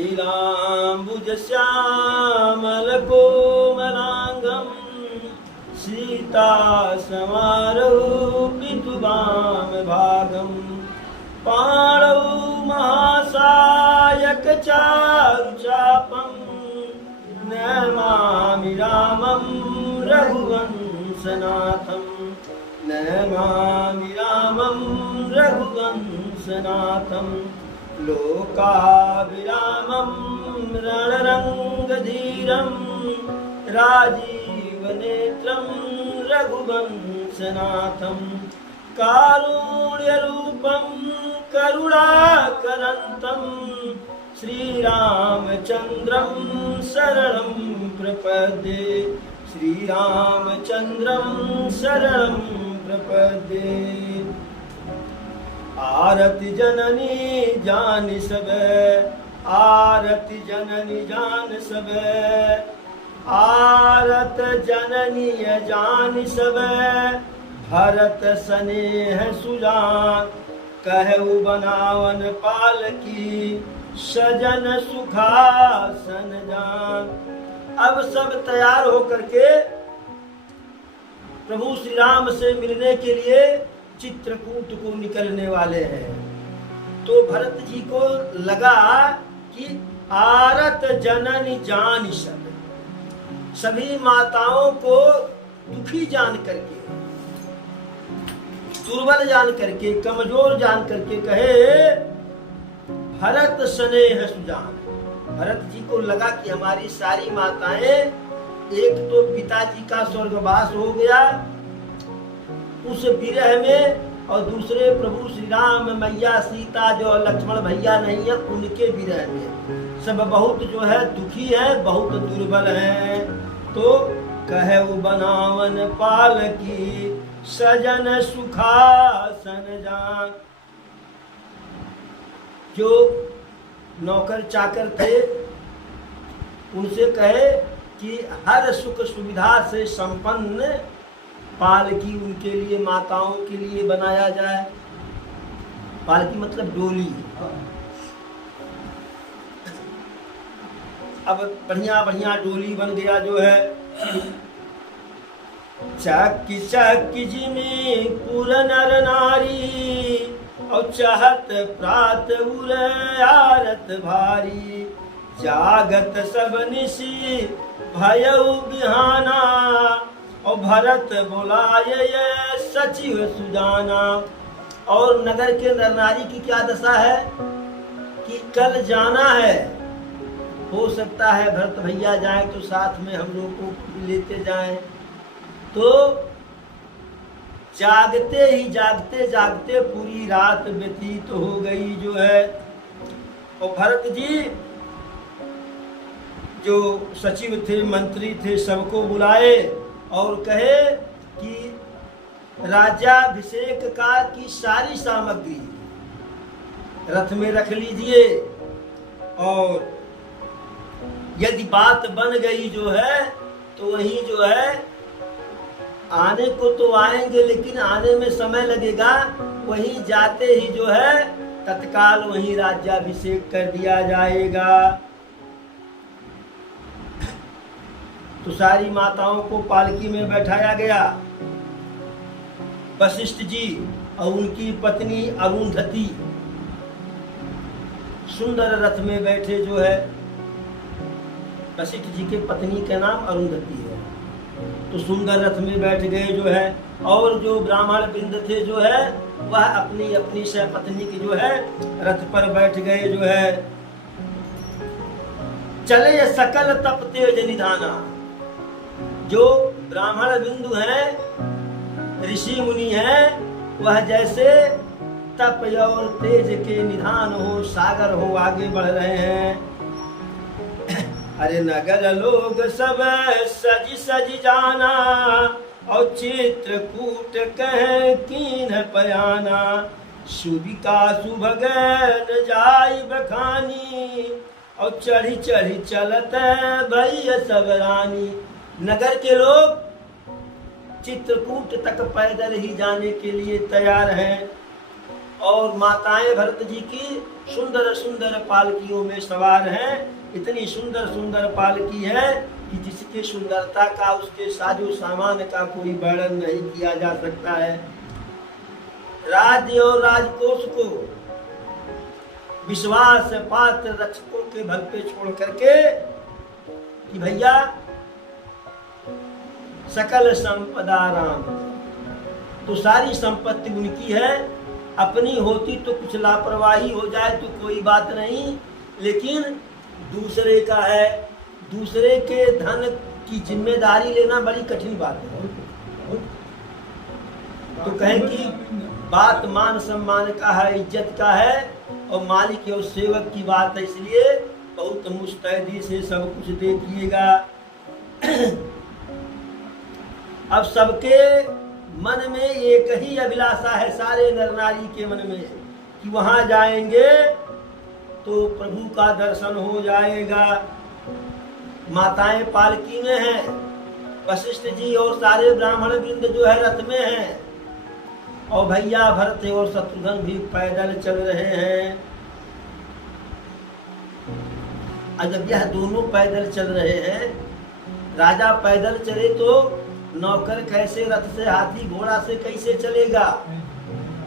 नीलाम्बुजश्यामलकोमलाङ्गं सीतासमारोपितुवामभागं पाणौ महासायकचारुचापं नमामि रामं रघुवंशनाथं नमामि रामं रघुवंशनाथं लोकाभिरामं रणरङ्गधीरं राजीवनेत्रं रघुवंशनाथं कारुण्यरूपं करुणाकरन्तं श्रीरामचन्द्रं शरणं प्रपद्ये श्रीरामचन्द्रं शरणं प्रपद्ये। आरति जननी जान सबे आरति जननी जान सबे आरत जननी जान सबे भरत स्नेह सुजान कहु बनावन पालकी सजन सुखासन जान। अब सब तैयार होकर के प्रभु श्री राम से मिलने के लिए चित्रकूट को निकलने वाले हैं। तो भरत जी को लगा कि आरत जननी जान सब सभी माताओं को दुखी जान करके दुर्बल जान करके कमजोर जान करके कहे भरत स्नेह सुजान। भरत जी को लगा कि हमारी सारी माताएं एक तो पिताजी का स्वर्गवास हो गया उस विरह में और दूसरे प्रभु श्री राम मैया सीता जो लक्ष्मण भैया नहीं है उनके विरह में सब बहुत जो है दुखी है बहुत दुर्बल है। तो कहे बनावन पालकी सजन सुखासन जान। जो नौकर चाकर थे उनसे कहे कि हर सुख सुविधा से संपन्न पालकी उनके लिए माताओं के लिए बनाया जाए। पालकी मतलब डोली। अब बढ़िया बढ़िया डोली बन गया जो है चक्की चक्की जिमी पुर नर नारी और चाहत प्रात उरे आरत भारी जागत सब निशी भयउ बिहाना और भरत बोलाए ये सचिव सुजाना। और नगर के नर नारी की क्या दशा है कि कल जाना है हो सकता है भरत भैया जाएं तो साथ में हम लोग को लेते जाएं। तो जागते ही जागते जागते पूरी रात व्यतीत हो गई जो है। और भरत जी जो सचिव थे मंत्री थे सबको बुलाए और कहे कि राज्याभिषेक का की सारी सामग्री रथ में रख लीजिए और यदि बात बन गई जो है तो वही जो है आने को तो आएंगे लेकिन आने में समय लगेगा। वहीं जाते ही जो है तत्काल वहीं राज्याभिषेक कर दिया जाएगा। तो सारी माताओं को पालकी में बैठाया गया। वशिष्ठ जी और उनकी पत्नी अरुंधति सुंदर रथ में बैठे जो है। वशिष्ठ जी के पत्नी का नाम अरुंधति है। तो सुंदर रथ में बैठ गए जो है। और जो ब्राह्मण वृंद थे जो है वह अपनी अपनी पत्नी की जो है रथ पर बैठ गए जो है। चले सकल तप तेज निधाना। जो ब्राह्मण बिंदु हैं ऋषि मुनि हैं वह जैसे तप और तेज के निधान हो सागर हो आगे बढ़ रहे हैं। अरे नगर लोग सब सज सज जाना और चित्रकूट कहे कीन पयाना सुबिका सुभगन जाय बखानी और चढ़ी चढ़ी चलत भैया सब रानी। नगर के लोग चित्रकूट तक पैदल ही जाने के लिए तैयार हैं। और माताएं भरत जी की सुंदर सुंदर पालकियों में सवार हैं। इतनी सुंदर सुंदर पालकी है कि जिसकी सुंदरता का, उसके साजो सामान का कोई वर्णन नहीं किया जा सकता है। राज्य और राजकोष को विश्वास पात्र रक्षकों के बल पे छोड़ करके कि भैया सकल संपदा राम, तो सारी संपत्ति उनकी है। अपनी होती तो कुछ लापरवाही हो जाए तो कोई बात नहीं, लेकिन दूसरे का है, दूसरे के धन की जिम्मेदारी लेना बड़ी कठिन बात है। तो कहें कि बात मान सम्मान का है, इज्जत का है, और मालिक और सेवक की बात है, इसलिए बहुत मुस्तैदी से सब कुछ देखिएगा। अब सबके मन में एक ही अभिलाषा है, सारे नर नारी के मन में, कि वहां जाएंगे तो प्रभु का दर्शन हो जाएगा। माताएं पालकी में हैं, वशिष्ठ जी और सारे ब्राह्मण वृंद जो है रथ में हैं, और भैया भरत और शत्रुघ्न भी पैदल चल रहे हैं। जब यह दोनों पैदल चल रहे हैं, राजा पैदल चले तो नौकर कैसे रथ से, हाथी घोड़ा से कैसे चलेगा?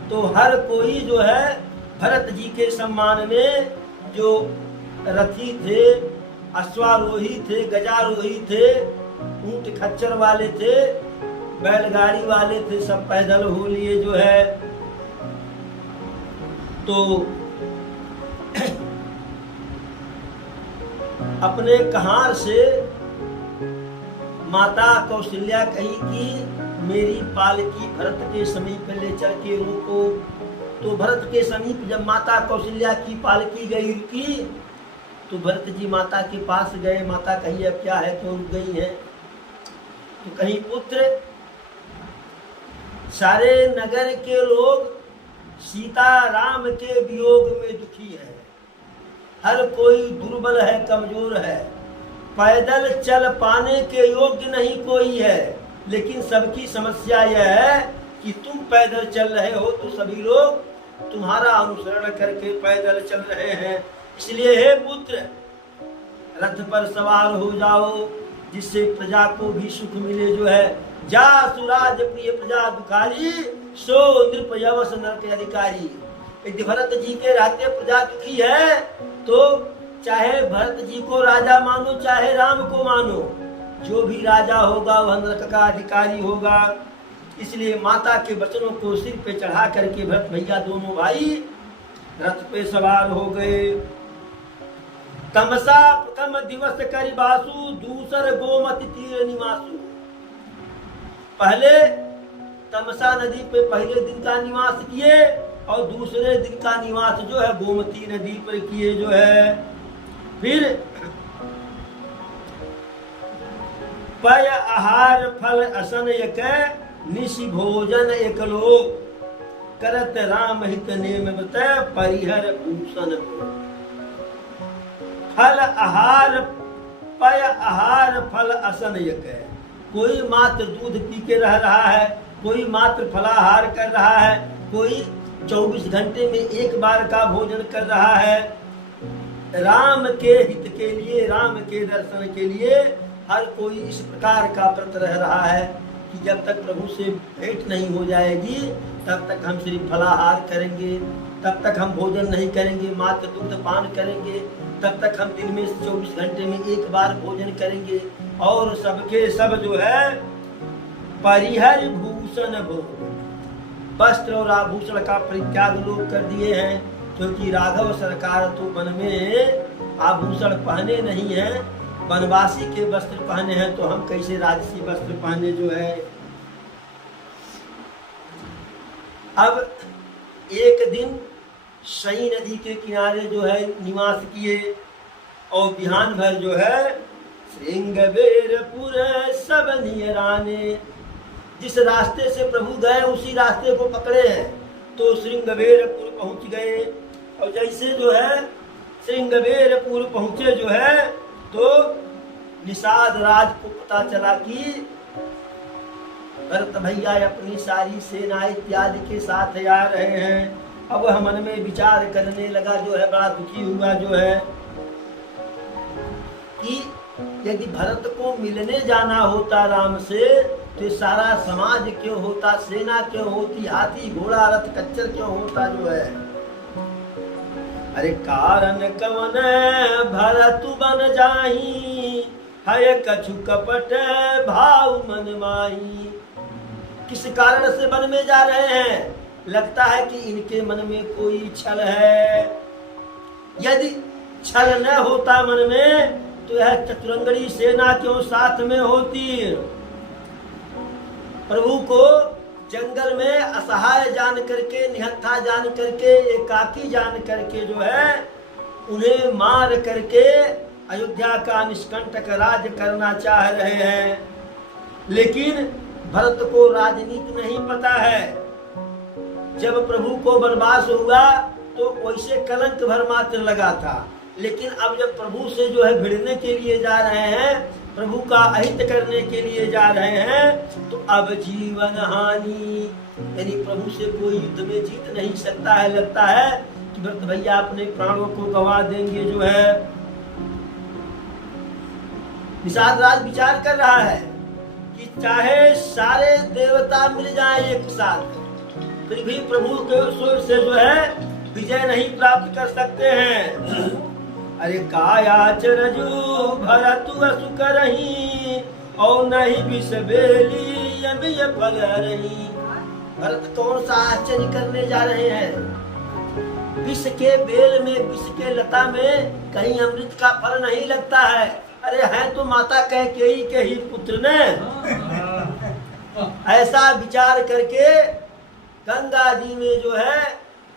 तो हर कोई जो है भरत जी के सम्मान में, जो रथी थे, अश्वारोही थे, गजारोही थे, ऊंट खच्चर वाले थे, बैलगाड़ी वाले थे, सब पैदल हो लिए जो है। तो अपने कहार से माता कौशल्या कही कि मेरी पालकी भरत के समीप ले चल के रोको। तो भरत के समीप जब माता कौशल्या की पालकी गई रुकी, तो भरत जी माता के पास गए। माता कही अब क्या है, क्यों रुक गई है? तो कहीं पुत्र, सारे नगर के लोग सीता राम के वियोग में दुखी है, हर कोई दुर्बल है, कमजोर है, पैदल चल पाने के योग्य नहीं कोई है। लेकिन सबकी समस्या यह है कि तुम पैदल चल रहे हो तो सभी लोग तुम्हारा अनुसरण करके पैदल चल रहे हैं। इसलिए हे पुत्र, रथ पर सवार हो जाओ, जिससे प्रजा को भी सुख मिले जो है। जा सुराज प्रिय प्रजा दुखारी, सो नृप यवस नर के अधिकारी। यदि भरत जी के रहते प्रजा दुखी है, तो चाहे भरत जी को राजा मानो, चाहे राम को मानो, जो भी राजा होगा वह नरक का अधिकारी होगा। इसलिए माता के वचनों को सिर पे चढ़ा करके भरत भैया दोनों भाई रथ पे सवार हो गए। तमसा प्रथम दिवस करि बासु, दूसर गोमती तीर निवासु। पहले तमसा नदी पे पहले दिन का निवास किए, और दूसरे दिन का निवास जो है गोमती नदी पर किए जो है। फिर पय आहार फल असन एक, निशि भोजन एक लोग, करत राम हित नेम बत, परिहर भूषण। फल आहार, पय आहार फल असन एक। कोई मात्र दूध पी के रह रहा है, कोई मात्र फलाहार कर रहा है, कोई 24 घंटे में एक बार का भोजन कर रहा है। राम के हित के लिए, राम के दर्शन के लिए हर कोई इस प्रकार का व्रत रह रहा है कि जब तक प्रभु से भेंट नहीं हो जाएगी तब तक हम सिर्फ फलाहार करेंगे, तब तक हम भोजन नहीं करेंगे, मात्र दूध पान करेंगे, तब तक हम दिन में 24 घंटे में एक बार भोजन करेंगे। और सबके सब जो है परिहर भूषण भोग, वस्त्र और आभूषण का परित्याग लोग कर दिए हैं, क्योंकि राघव सरकार तो वन में आभूषण पहने नहीं है, वनवासी के वस्त्र पहने हैं, तो हम कैसे राजसी वस्त्र पहने जो है। अब एक दिन सई नदी के किनारे जो है निवास किए, और बिहान भर जो है श्रृंगबेरपुर सब नियराने। जिस रास्ते से प्रभु गए उसी रास्ते को पकड़े हैं, तो श्रृंगबेरपुर पहुंच गए। और जैसे जो है श्रृंगबेरपुर पहुंचे जो है, तो निषाद राज को पता चला कि भरत भैया अपनी सारी सेना इत्यादि के साथ आ रहे हैं, अब वह मन में विचार करने लगा, जो है बड़ा दुखी हुआ, जो है कि यदि भरत को मिलने जाना होता राम से तो सारा समाज क्यों होता, सेना क्यों होती, हाथी घोड़ा रथ कच्चर क्यों होता, जो है। अरे कारण कवन भरत बन जाही, है कछु कपट भाव मन माही। किस कारण से वन में जा रहे हैं? लगता है कि इनके मन में कोई छल है। यदि छल न होता मन में तो यह चतुरंगड़ी सेना क्यों साथ में होती। प्रभु को जंगल में असहाय जान करके, निहत्था जान करके, एकाकी जान करके, जो है उन्हें मार करके अयोध्या का निष्कंटक राज करना चाह रहे हैं। लेकिन भरत को राजनीति नहीं पता है। जब प्रभु को वनवास हुआ तो वैसे कलंक भर मात्र लगा था, लेकिन अब जब प्रभु से जो है भिड़ने के लिए जा रहे हैं, प्रभु का अहित करने के लिए जा रहे हैं, तो अब जीवन हानि, यानी प्रभु से कोई युद्ध में जीत नहीं सकता है। लगता है कि भरत भैया अपने प्राणों को गंवा देंगे, जो है। निषाद राज विचार कर रहा है कि चाहे सारे देवता मिल जाएं एक साथ, फिर भी प्रभु के स्वर से जो है विजय नहीं प्राप्त कर सकते हैं। अरे कायाचरजु भरतु असु करही, और नहीं विष बेली अभी फल रही। भरत कौन सा आश्चर्य करने जा रहे हैं? विष के बेल में, विष के लता में कहीं अमृत का फल नहीं लगता है। अरे हैं तो माता कैकेयी के ही पुत्र ने। ऐसा विचार करके गंगा जी में जो है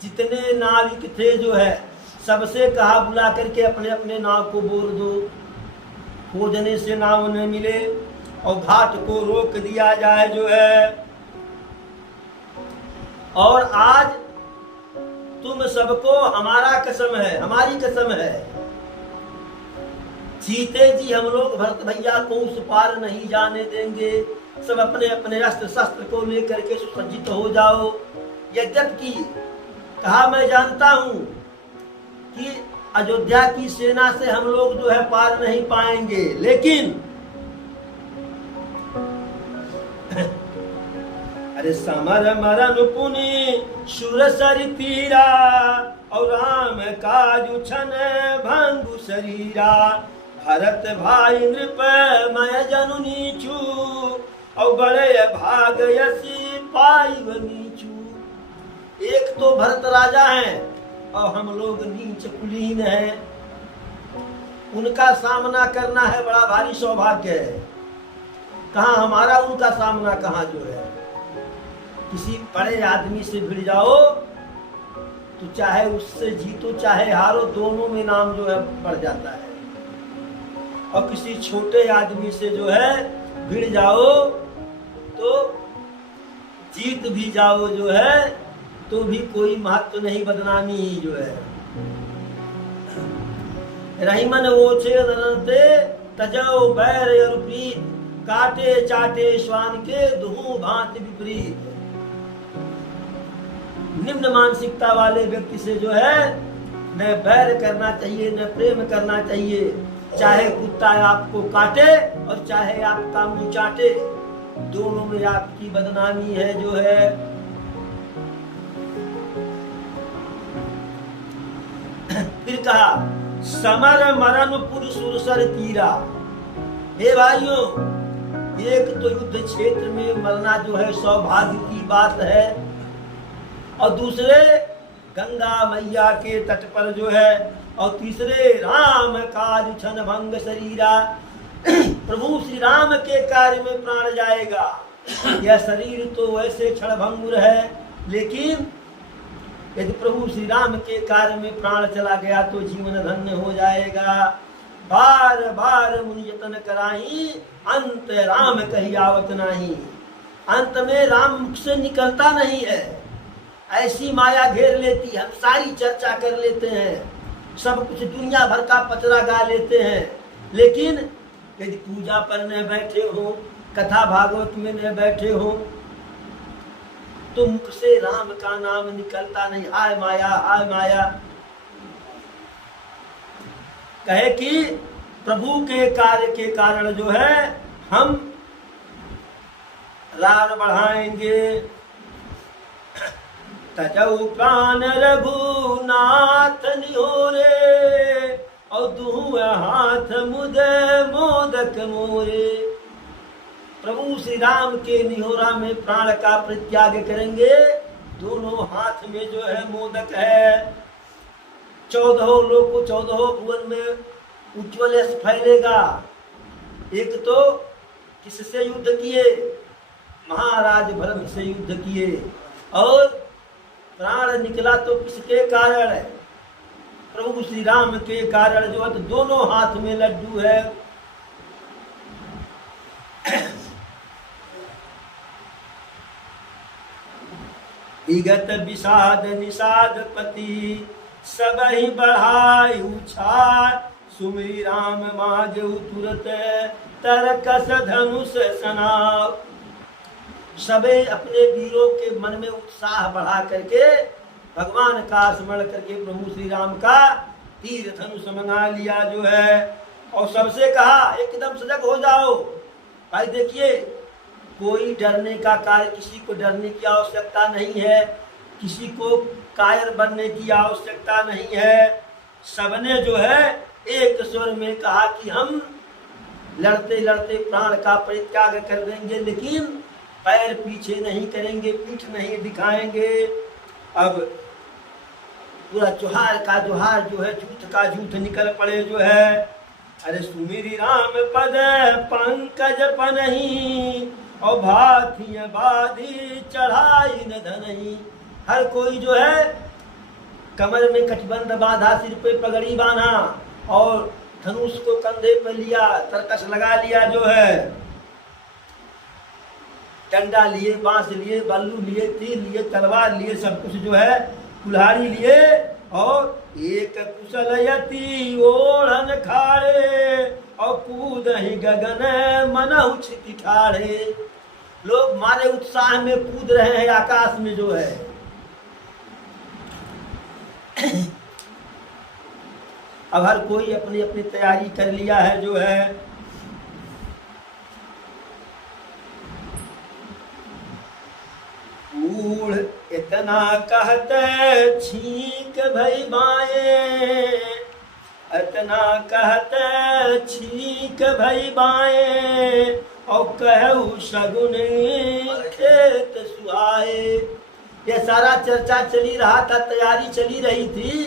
जितने नाविक थे, जो है सबसे कहा बुला करके अपने अपने नाव को बोल दो। खोजने से नाव न मिले और घाट को रोक दिया जाए, जो है। और आज तुम सबको हमारा कसम है, हमारी कसम है, जीते जी हम लोग भरत भैया को उस पार नहीं जाने देंगे। सब अपने अपने अस्त्र शस्त्र को लेकर के सुसज्जित हो जाओ। यद्यपि कहा मैं जानता हूं कि अयोध्या की सेना से हम लोग जो है पार नहीं पाएंगे, लेकिन अरे समर मरन पुनि सुर सर तीरा, और राम काजु छन भंगु शरीरा। भरत भाई नृप मय जनु नीचू, और बड़े भाग यसी पाई नीचू। एक तो भरत राजा हैं और हम लोग नीच कुलीन हैं। उनका सामना करना है बड़ा भारी सौभाग्य है। कहाँ हमारा उनका सामना, कहाँ जो है। किसी बड़े आदमी से भिड़ जाओ तो चाहे उससे जीतो चाहे हारो, दोनों में नाम जो है बढ़ जाता है। और किसी छोटे आदमी से जो है भिड़ जाओ तो जीत भी जाओ, जो है तो भी कोई महत्व नहीं, बदनामी ही जो है। रहीमन ओछे नरते तजो बैर अरुप्रीत, काटे चाटे श्वान के दुहु भांति विपरीत। निम्न मानसिकता वाले व्यक्ति से जो है न बैर करना चाहिए न प्रेम करना चाहिए। चाहे कुत्ता आपको काटे और चाहे आपका मुंह चाटे, दोनों में आपकी बदनामी है, जो है। फिर कहा समर मरण पुर सुरसर तीरा। हे भाइयों, एक तो युद्ध क्षेत्र में मरना जो है सौभाग्य की बात है, और दूसरे गंगा मैया के तट पर जो है, और तीसरे राम काज छन भंग शरीरा। प्रभु श्री राम के कार्य में प्राण जाएगा। यह शरीर तो वैसे क्षणभंगुर है, लेकिन यदि प्रभु श्री राम के कार्य में प्राण चला गया तो जीवन धन्य हो जाएगा। बार बार मुनि यतन कराई, अंत राम कही आवत नहीं। अंत में राम मुख से निकलता नहीं है। ऐसी माया घेर लेती, हम सारी चर्चा कर लेते हैं, सब कुछ दुनिया भर का पचरा गा लेते हैं, लेकिन यदि पूजा पर न बैठे हो, कथा भागवत में न बैठे हो, तो मुख से राम का नाम निकलता नहीं। हाय माया, हाय माया। कहे कि प्रभु के कार्य के कारण जो है हम रार बढ़ाएंगे। तजौ प्राण रघुनाथ निहोरे, और दुहु हाथ मुदे मोदक मोरे। प्रभु श्री राम के निहोरा में प्राण का परित्याग करेंगे। दोनों हाथ में जो है मोदक है। 14 लोग को 14 भुवन में उज्ज्वल यश फैलेगा। एक तो किससे युद्ध किए? महाराज भरत से युद्ध किए। और प्राण निकला तो किसके कारण है? प्रभु श्री राम के कारण जो है। तो दोनों हाथ में लड्डू है। विगत विषाद निषाद पति, सब ही बढ़ाई उछाल। सुमिरि राम मागेउ तुरत, तरकस धनुष सनाव। सबे अपने वीरों के मन में उत्साह बढ़ा करके भगवान का स्मरण करके प्रभु श्री राम का तीर धनुष मंगा लिया जो है। और सबसे कहा एकदम सजग हो जाओ। भाई देखिए, कोई डरने का कार्य, किसी को डरने की आवश्यकता नहीं है, किसी को कायर बनने की आवश्यकता नहीं है। सबने जो है एक स्वर में कहा कि हम लड़ते लड़ते प्राण का परित्याग कर देंगे, लेकिन पैर पीछे नहीं करेंगे, पीठ नहीं दिखाएंगे। अब पूरा जोहार का जोहार जो है, झूठ का झूठ निकल पड़े जो है। अरे सुमिरि राम पद पंकज पनहि, और भाथिय बाधी चढ़ाई न धनहि। हर कोई जो है कमर में कटिबंध बांधा, सिर पे पगड़ी बांधा, और धनुष को कंधे पर लिया, तरकस लगा लिया जो है। डंडा लिए, बांस लिए, बल्लू लिए, तीर लिए, तलवार लिए, सब कुछ जो है, कुल्हाड़ी लिए। और एक कुशल यति ओढ़न खाड़े, और कूद ही गगन मनहु क्षिति ठाड़े। लोग मारे उत्साह में कूद रहे हैं आकाश में जो है। अब हर कोई अपनी अपनी तैयारी कर लिया है जो है। बूढ़ इतना कहते छींक भई बाए, इतना कहते छींक भई बाए, और कहू शगुन खेत सुहाए। ये सारा चर्चा चली रहा था, तैयारी चली रही थी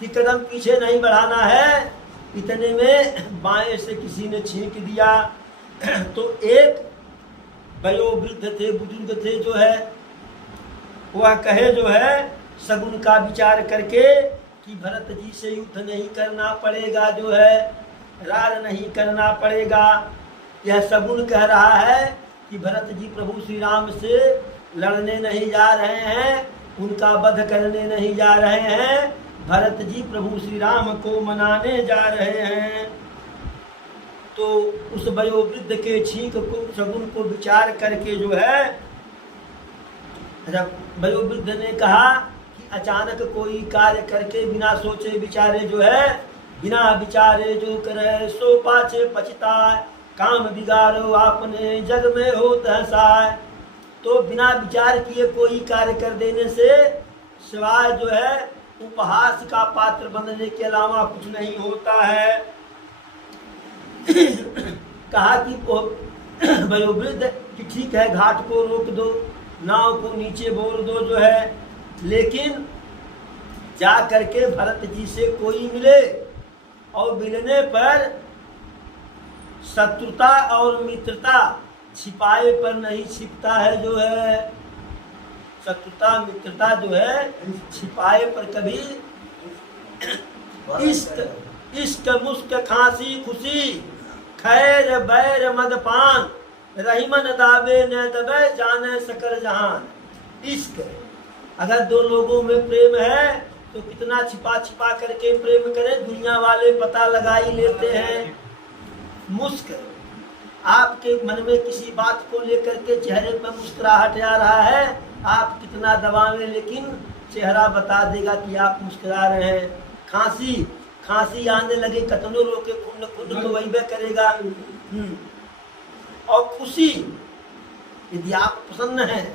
कि कदम पीछे नहीं बढ़ाना है। इतने में बाएं से किसी ने छींक दिया। तो एक वयोवृद्ध थे, बुजुर्ग थे जो है, वह कहे जो है शगुन का विचार करके कि भरत जी से युद्ध नहीं करना पड़ेगा जो है, रार नहीं करना पड़ेगा। यह शगुन कह रहा है कि भरत जी प्रभु श्री राम से लड़ने नहीं जा रहे हैं, उनका वध करने नहीं जा रहे हैं, भरत जी प्रभु श्री राम को मनाने जा रहे हैं। तो उस वयोवृद्ध के छींक को, शगुन को विचार करके जो है, जब वयोवृद्ध ने कहा कि अचानक कोई कार्य करके बिना सोचे विचारे जो है, बिना विचारे जो करे सो पाछे पछताए, काम बिगाड़ो आपने जग में होत है साय। तो बिना विचार किए कोई कार्य कर देने से सिवाय जो है उपहास का पात्र बनने के अलावा कुछ नहीं होता है। कहा कि वयोवृद्ध कि ठीक है, घाट को रोक दो, नाव को नीचे बोल दो जो है, लेकिन जा करके भरत जी से कोई मिले, और मिलने पर शत्रुता और मित्रता छिपाए पर नहीं छिपता है जो है। शत्रुता मित्रता जो है छिपाए पर कभी, इश्क मुस्क खांसी खुशी, खैर बैर मदपान, रहीमन दावे न दबे जाने सकल जहान। इश्क, अगर दो लोगों में प्रेम है तो कितना छिपा छिपा करके प्रेम करें, दुनिया वाले पता लगा ही लेते हैं। मुस्क, आपके मन में किसी बात को लेकर के चेहरे पर मुस्कुराहट आ रहा है आप कितना दबावें लेकिन चेहरा बता देगा कि आप मुस्कुरा रहे हैं। खांसी आने लगे कतनो रोके खुद खुद तो वही बे करेगा। और खुशी, यदि आप प्रसन्न हैं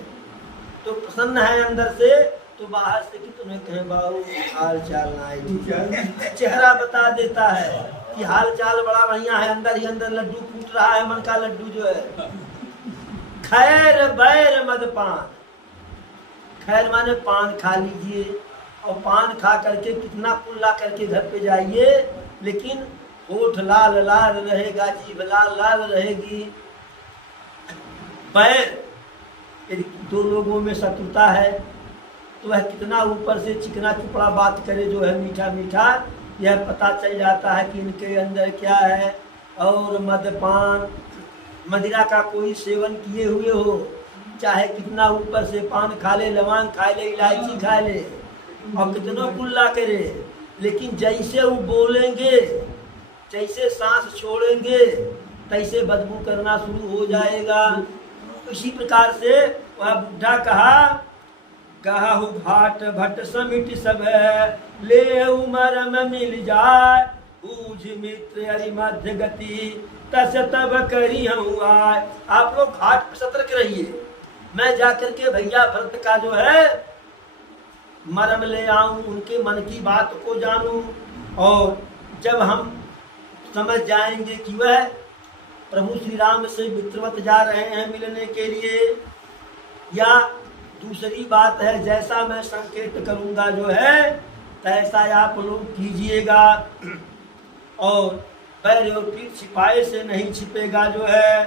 तो प्रसन्न है अंदर से, तो बाहर से कि तुम्हें कहें बाबू हाल चाल ना है, चेहरा बता देता है कि हाल चाल बड़ा बढ़िया है। अंदर ही अंदर लड्डू फूट रहा है, मन का लड्डू जो है। खैर बैर मदपान, खैर माने पान खा लीजिए, और पान खा करके कितना कुल्ला करके घर पे जाइए, लेकिन होठ लाल लाल रहेगा, जीभ लाल लाल रहेगी। बैर, यदि दो लोगों में शत्रुता है तो वह कितना ऊपर से चिकना चुपड़ा बात करे जो है मीठा मीठा, यह पता चल जाता है कि इनके अंदर क्या है। और मदपान, मदिरा का कोई सेवन किए हुए हो, चाहे कितना ऊपर से पान खा ले, लवांग खा ले, इलायची खा ले और कितना कुल्ला करे, लेकिन जैसे वो बोलेंगे, जैसे सांस छोड़ेंगे, तैसे बदबू करना शुरू हो जाएगा। इसी प्रकार से वह बुढ़ा कहु भाट भट समिट सब ले उमर में मिल जाए, बूझ मित्र अरि मध्य गति तस तब करी हूँ आए। आप लोग घाट पर सतर्क रहिए, मैं जाकर के भैया भरत का जो है मरम ले आऊं, उनके मन की बात को जानूं। और जब हम समझ जाएंगे कि वह प्रभु श्री राम से मित्रवत जा रहे हैं मिलने के लिए, या दूसरी बात है जैसा मैं संकेत करूंगा जो है तैसा आप लोग कीजिएगा, और पैर और पीठ छिपाए से नहीं छिपेगा जो है।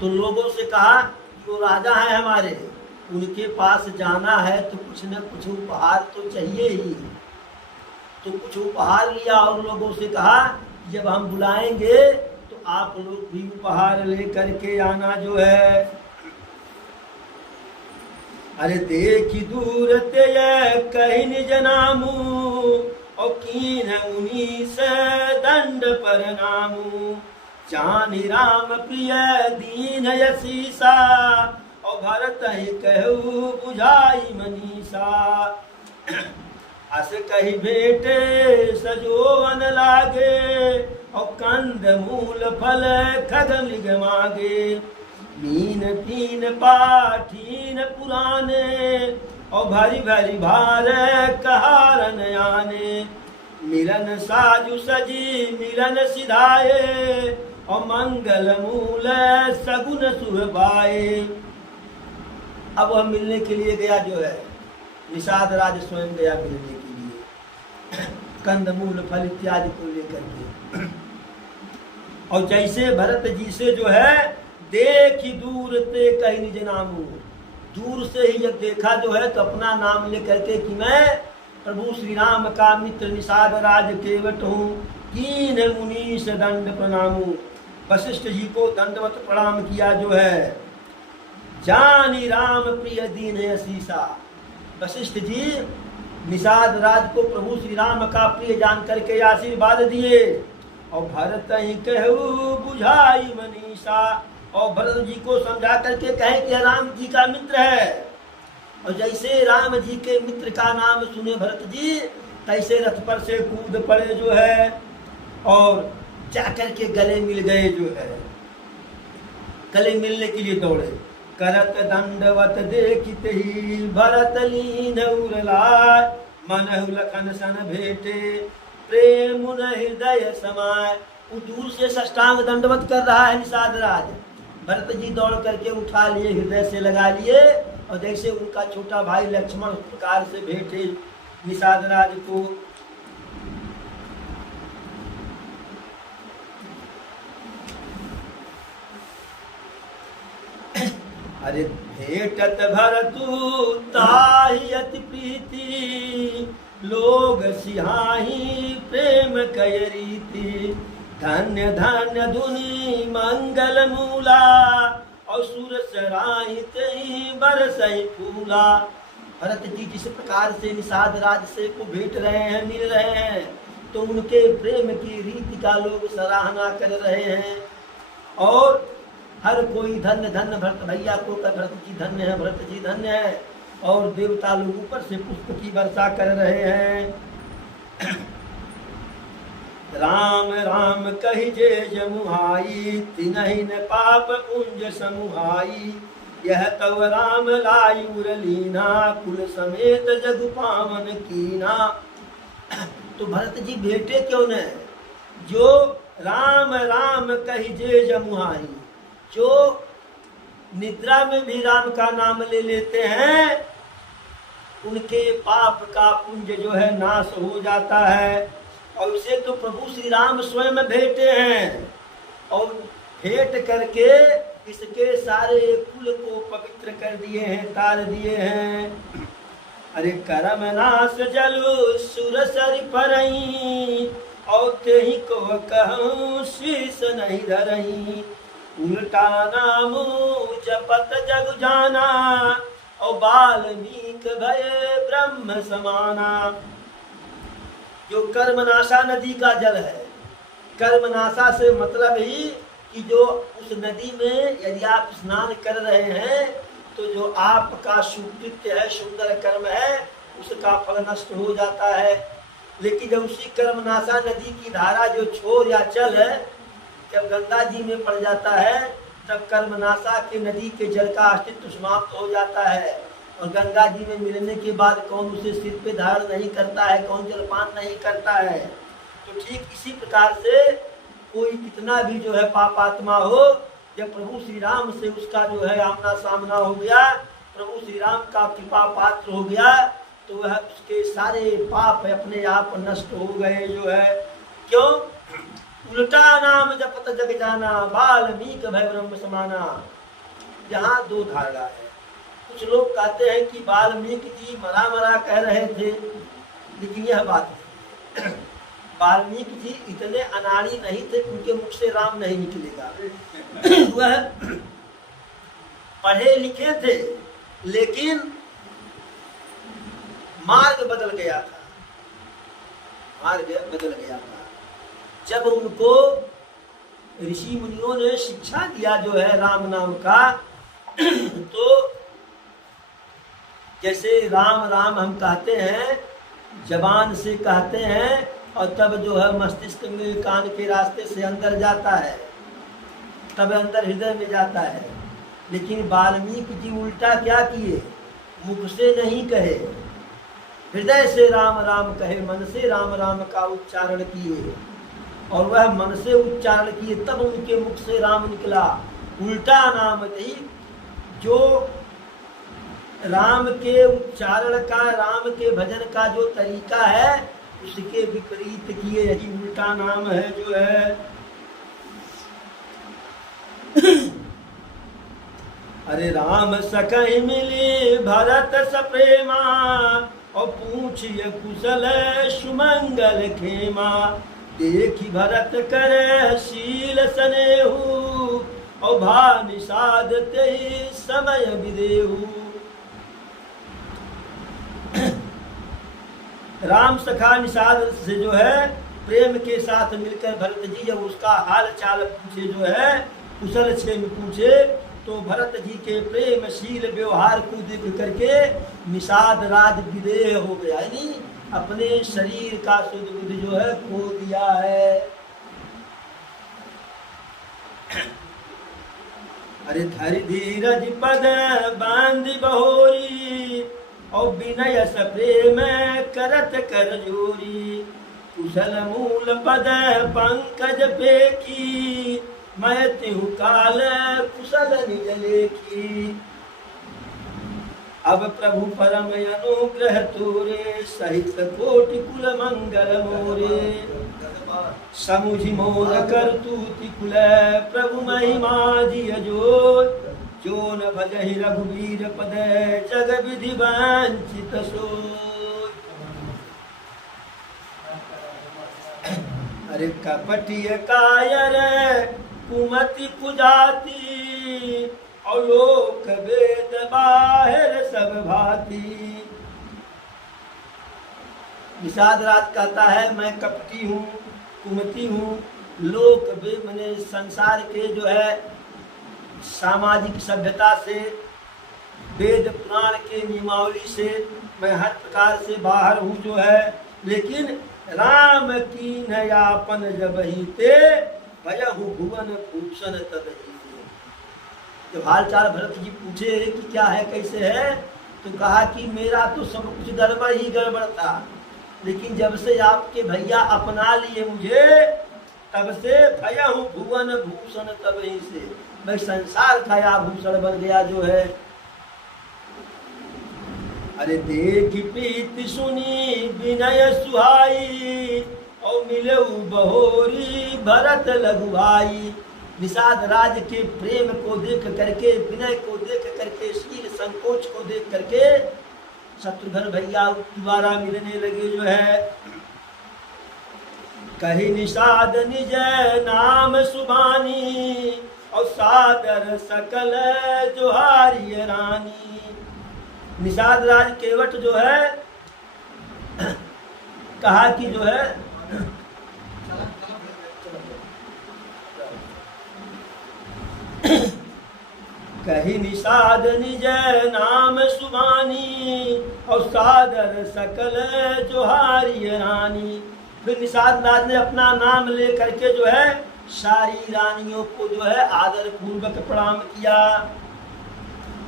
तो लोगों से कहा वो राजा है हमारे, उनके पास जाना है तो कुछ न कुछ उपहार तो चाहिए ही। तो कुछ उपहार लिया और लोगों से कहा जब हम बुलाएंगे तो आप लोग भी उपहार लेकर के आना जो है। अरे देखी दूर ते कहीं निज नामू, और कीन उन्हीं से दंड पर नामू, जानी राम प्रिय दीन यसीसा, और भरत ही कहू बुझाई मनीषा। अस कही बेटे सजोवन लागे, और कंद मूल फल खग मृग मागे, मीन पीन पाठीन पुराने, और भरी भरी भार कहारन आने, मिलन साजु सजी मिलन सिधाए, और मंगल मूल सगुन सुरभाए। अब वह मिलने के लिए गया जो है, निषाद राज स्वयं गया मिलने के लिए, कंदमूल फल इत्यादि को लेकर के। और जैसे भरत जी से जो है देखी दूर ते कहीं निज नामू, दूर से ही जब देखा जो है तो अपना नाम लेकर के कि मैं प्रभु श्री राम का मित्र निषाद राज केवट हूँ, कीन मुनीश दंड प्रणामू। वशिष्ठ जी को दंडवत प्रणाम किया जो है। जानी राम प्रिय दीन है शीशा, वशिष्ठ जी निषाद राज को प्रभु श्री राम का प्रिय जान करके आशीर्वाद दिए। और भरत ही कहू बुझाई मनीषा, और भरत जी को समझा करके कहे कि राम जी का मित्र है। और जैसे राम जी के मित्र का नाम सुने भरत जी, तैसे रथ पर से कूद पड़े जो है, और जाकर के गले मिल गए जो है, गले मिलने के लिए दौड़े। करत दंडवत देखित ही भरत लीन उरलाय, मनहु लखन सन भेटे प्रेम हृदय समाय। वो दूर से साष्टांग दंडवत कर रहा है निषाद राज, भरत जी दौड़ करके उठा लिए, हृदय से लगा लिए, और जैसे उनका छोटा भाई लक्ष्मण उस प्रकार से भेटे निषाद राज को। अरे भेटत भरतु ताहि अति प्रीति, लोग सिहाही प्रेम कय रीति, धन्य धन्य धुनि मंगल मूला, और सुर सराहित बरसई फूला। भरत जी जिस प्रकार से निषाद राज से को भेंट रहे हैं, मिल रहे हैं, तो उनके प्रेम की रीति का लोग सराहना कर रहे हैं। और हर कोई धन्य धन्य भरत भैया को कह भरत जी धन्य है, भरत जी धन्य है। और देवता लोग ऊपर से पुष्प की वर्षा कर रहे हैं। राम राम कहि जे जमुहाई, तिनहि न पाप पुंज समुहाई। यह तव राम लायुर लीना, कुल समेत जग पावन कीना। तो भरत जी बेटे क्यों न जो राम राम कहि जे जमुहाई, जो निद्रा में भी राम का नाम ले लेते हैं, उनके पाप का पुंज जो है नाश हो जाता है। और उसे तो प्रभु श्री राम स्वयं भेंटे हैं, और भेंट करके इसके सारे कुल को पवित्र कर दिए हैं, तार दिए हैं। अरे करम नाश जलु सुर सरि परई, और तेहि को कहूँ शीस नहीं धरई। उल्टा नाम जपत जग जाना, और वाल्मीकि भय ब्रह्म समाना। जो कर्मनाशा नदी का जल है, कर्मनाशा से मतलब ही कि जो उस नदी में यदि आप स्नान कर रहे हैं तो जो आपका सुकृत्य है, सुंदर कर्म है, उसका फल नष्ट हो जाता है। लेकिन जब उसी कर्मनाशा नदी की धारा जो छोर या चल है जब गंगा जी में पड़ जाता है, तब कर्मनाशा के नदी के जल का अस्तित्व समाप्त हो जाता है। और गंगा जी में मिलने के बाद कौन उसे सिर पे धारण नहीं करता है, कौन जलपान नहीं करता है। तो ठीक इसी प्रकार से कोई कितना भी जो है पापात्मा हो, जब प्रभु श्री राम से उसका जो है आमना सामना हो गया, प्रभु श्री राम का कृपा पात्र हो गया, तो वह उसके सारे पाप अपने आप नष्ट हो गए जो है। क्यों? उल्टा नाम जपत जग जाना, वाल्मीकि भय ब्रह्म समाना। यहाँ दो धारणा है। कुछ लोग कहते हैं कि वाल्मीकि जी मरा मरा कह रहे थे, लेकिन यह बात नहीं। वाल्मीकि जी इतने अनाड़ी नहीं थे, उनके मुख से राम नहीं निकलेगा। वह पढ़े लिखे थे, लेकिन मार्ग बदल गया था, मार्ग बदल गया था। जब उनको ऋषि मुनियों ने शिक्षा दिया जो है राम नाम का, तो जैसे राम राम हम कहते हैं, जबान से कहते हैं, और तब जो है मस्तिष्क में कान के रास्ते से अंदर जाता है, तब अंदर हृदय में जाता है। लेकिन वाल्मीकि जी उल्टा क्या किए? मुख से नहीं कहे, हृदय से राम राम कहे, मन से राम राम का उच्चारण किए। और वह मन से उच्चारण किए, तब उनके मुख से राम निकला। उल्टा नाम नहीं, जो राम के उच्चारण का, राम के भजन का जो तरीका है, उसके विपरीत किए, यही उल्टा नाम है जो है। अरे राम सकहि मिली भरत सप्रेमा, और पूछिए कुशल सुमंगल खेमा। देखी भरत करे शील सनेहु, और भा निषाद तेहि समय विदेहु। राम सखा निषाद से जो है प्रेम के साथ मिलकर भरत जी जब उसका हाल चाल पूछे जो है, कुशल क्षेम पूछे, तो भरत जी के प्रेमशील व्यवहार को देख करके निषाद राज विदेह हो गया, यानी अपने शरीर का सुध बुध जो है खो दिया है। अरे धरि धीरज पद बांध बहोरी, और विनय स प्रेम करत कर जोरी। कुशल मूल पद पंकज पेखी, मैं तिहु काल कुशल निज लेखी। अब प्रभु परम अनुग्रह तोरे, सहित कोटि कुल मंगल मोरे। समुझि मोर करतूति कुल, प्रभु महिमा जिय जोत। जो न भजहि रघुवीर पद, जग विधि वांछित सोई। अरे कपटिय कायर कुमति कुजाति, और लोक वेद बाहिर सब भांति। निषाद राज कहता है, मैं कपटी हूँ, कुमति हूँ, लोक वेद मैंने संसार के जो है सामाजिक सभ्यता से, वेद पुराण के नियमावली से मैं हर प्रकार से बाहर हूँ जो है, लेकिन राम कीन यापन जब ही ते भयहु भुवन भूषण तब ही। जब हाल चाल भरत जी पूछे कि क्या है कैसे है, तो कहा कि मेरा तो सब कुछ गड़बड़ ही गड़बड़ था, लेकिन जब से आपके भैया अपना लिए मुझे, तब से भयहु भुवन भूषण तब ही से मैं संसार का आभूषण बन गया जो है। अरे देख प्रीति सुनी विनय सुहाई, और मिले बहोरी भरत लघु भाई। निषाद राज के प्रेम को देख करके, विनय को देख करके, शील संकोच को देख करके शत्रुघ्न भैया दोबारा मिलने लगे जो है। कही निषाद निज नाम सुबानी, और सादर सकल जोहारी रानी। निषाद राज केवट जो है कहा कि जो है कही निषाद निज नाम सुबानी, और सादर सकल जोहारी रानी। फिर निषाद राज ने अपना नाम ले करके जो है सारी रानियों को जो है आदर पूर्वक प्रणाम किया,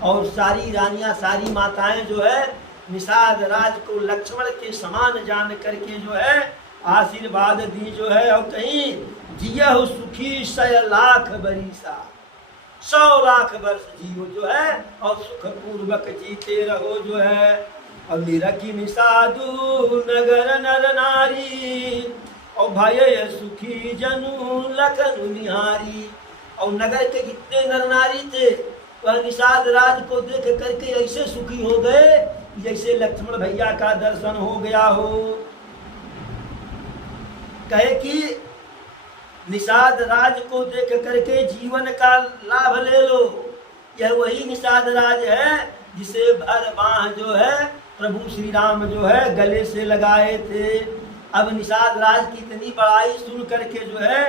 और सारी रानियां, सारी माताएं जो है निषाद राज को लक्ष्मण के समान जान करके जो है आशीर्वाद दी जो है। और कहीं जियहु सुखी 100 लाख बरिसा, 100 लाख वर्ष जियो जो है, और सुख पूर्वक जीते रहो जो है। और निरखी निषादु नगर नर नारी, और भय सुखी जनु लखन निहारी। और नगर के जितने नर नारी थे वह निषाद राज को देख करके ऐसे सुखी हो गए जैसे लक्ष्मण भैया का दर्शन हो गया हो। कहे कि निषाद राज को देख करके जीवन का लाभ ले लो। यह वही निषाद राज है जिसे भर बाह जो है प्रभु श्री राम जो है गले से लगाए थे। अब निषाद राज की इतनी बड़ाई सुन करके जो है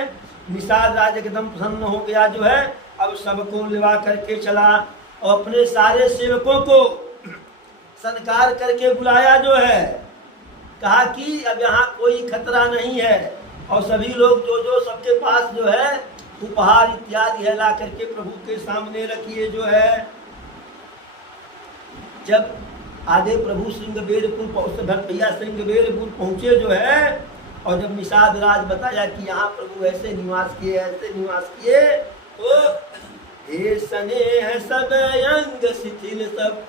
निषाद राज एकदम प्रसन्न हो गया जो है। अब सबको लिवा करके चला और अपने सारे सेवकों को सत्कार करके बुलाया जो है। कहा कि अब यहाँ कोई खतरा नहीं है, और सभी लोग जो सबके पास जो है उपहार इत्यादि है ला करके प्रभु के सामने रखिए जो है। जब आगे प्रभु श्रृंगबेरपुर भैया श्रृंगबेरपुर पहुंचे जो है, और जब निषाद राज बताया कि यहाँ प्रभु ऐसे निवास किए तो हे स्नेह सब अंग शिथिल, सब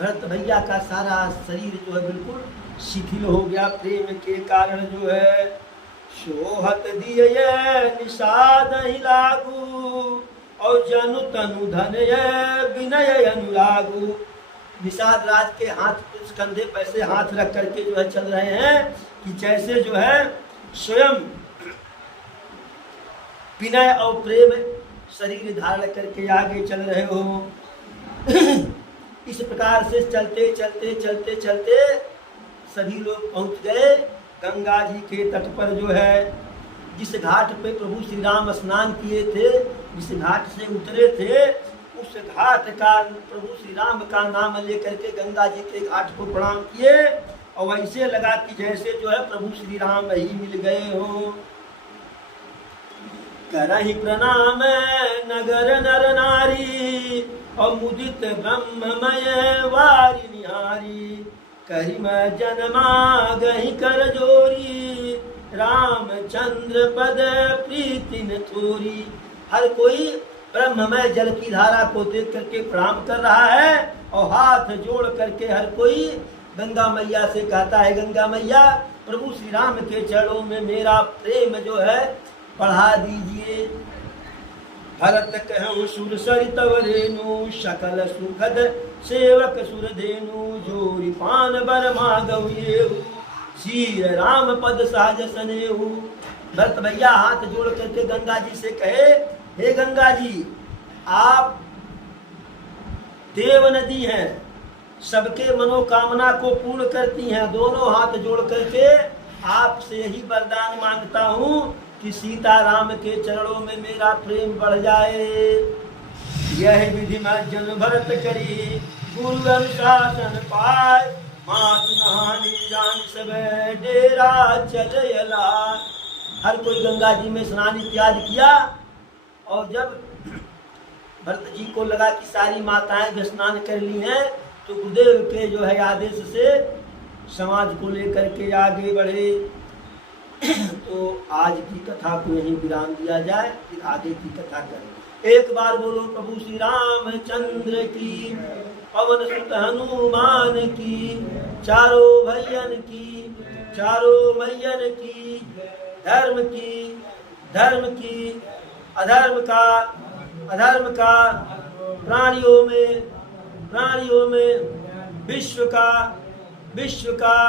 भरत भैया का सारा शरीर जो है बिल्कुल शिथिल हो गया प्रेम के कारण जो है। सोहत दिए निषाद ही लागू, और जनु तनु धन विनय अनुरागु। निषाद राज के हाथ कंधे पे ऐसे हाथ रख करके जो है चल रहे हैं कि जैसे जो है स्वयं विनय और प्रेम शरीर धारण करके आगे चल रहे हो। इस प्रकार से चलते चलते चलते चलते सभी लोग पहुंच गए गंगा जी के तट पर जो है। जिस घाट पे प्रभु श्री राम स्नान किए थे, जिस घाट से उतरे थे, उस घाट का प्रभु श्री राम का नाम लेकर के गंगा जी के घाट को प्रणाम किए, और वैसे लगा कि जैसे जो है प्रभु श्री राम ही मिल गए हो। करहि प्रणाम नगर नर नारी, और मुदित ब्रह्ममय वारी निहारी। करिम जन्मा गहि कर जोरी, रामचंद्र पद प्रीति न थोरी। हर कोई ब्रह्ममय जल की धारा को देख करके प्रणाम कर रहा है, और हाथ जोड़ करके हर कोई गंगा मैया से कहता है, गंगा मैया प्रभु श्री राम के चरणों में मेरा प्रेम जो है बढ़ा दीजिए। भरत कहूँ सुर सरित रेणु, सकल सुखद सेवक सुर धेनु। जोरी पान बर मागव येहू, श्री राम पद सहज सनेहू। भरत भैया हाथ जोड़ करके गंगा जी से कहे, हे गंगा जी, आप देव नदी हैं, सबके मनोकामना को पूर्ण करती हैं। दोनों हाथ जोड़ करके आपसे ही वरदान मांगता हूँ कि सीता राम के चरणों में मेरा प्रेम बढ़ जाए। यह विधि में जन भरत करी, गुरु अनुशासन पाए, मात नहानी जान सब डेरा चले अला। हर कोई गंगा जी में स्नान इत्यादि किया, और जब भरत जी को लगा कि सारी माताएं जो स्नान कर ली हैं, तो गुरुदेव के जो है आदेश से समाज को लेकर के आगे बढ़े। तो आज की कथा को यहीं विराम दिया जाए, फिर आगे की कथा करें। एक बार बोलो प्रभु श्री रामचंद्र की, पवन सुत हनुमान की, चारों भैयन की, चारों मैयन की, धर्म की, अधर्म का, प्राणियों में विश्व का,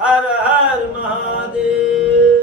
हर हर महादेव।